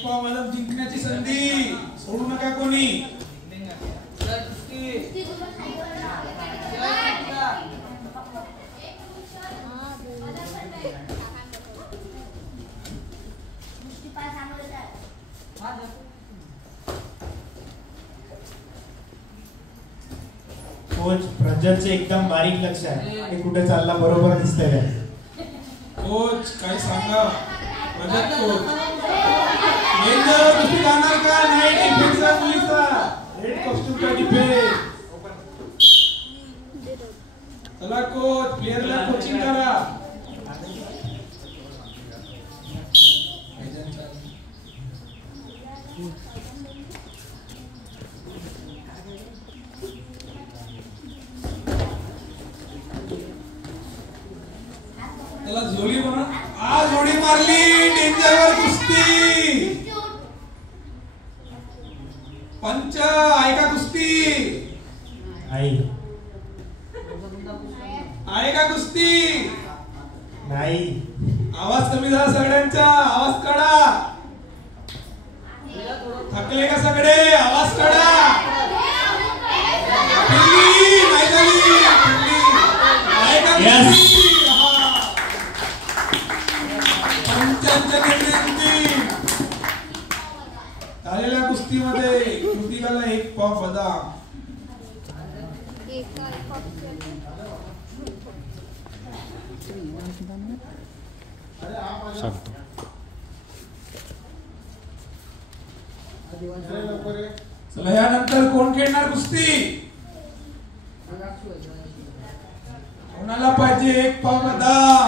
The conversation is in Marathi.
एक पाव बदाम जिंकण्याची संधी सोडू नका कोणी. कोच प्रज्वलचे एकदम बारीक लक्ष आहे आणि कुठे चालला बरोबर दिसतंय. कोच काय सांगा प्रज्वल कोच मेंदर कुस्ती जाणार का नाही. डिफेन्सचा मुलीचा रेड कॉस्ट्यूमचा डिफेन्स. चला कोच प्लेयरला कोचिंग करा. त्याला जोडी म्हणा. आ जोडी मारली. डेंजरवर कुस्ती. पंच आहे का कुस्ती. आई आहे का कुस्ती. नाही. आवाज कमी झाला सगळ्यांचा. आवाज काढा. थकले का सगळे. आवाज काढा. पिल्ली नाही झाली. पिल्ली आहे का कुस्ती. झालेल्या कुस्तीमध्ये कृतिकाला एक पाव बदाम. सांगतो चला यानंतर कोण खेळणार कुस्ती. कोणाला पाहिजे एक पाव बदाम.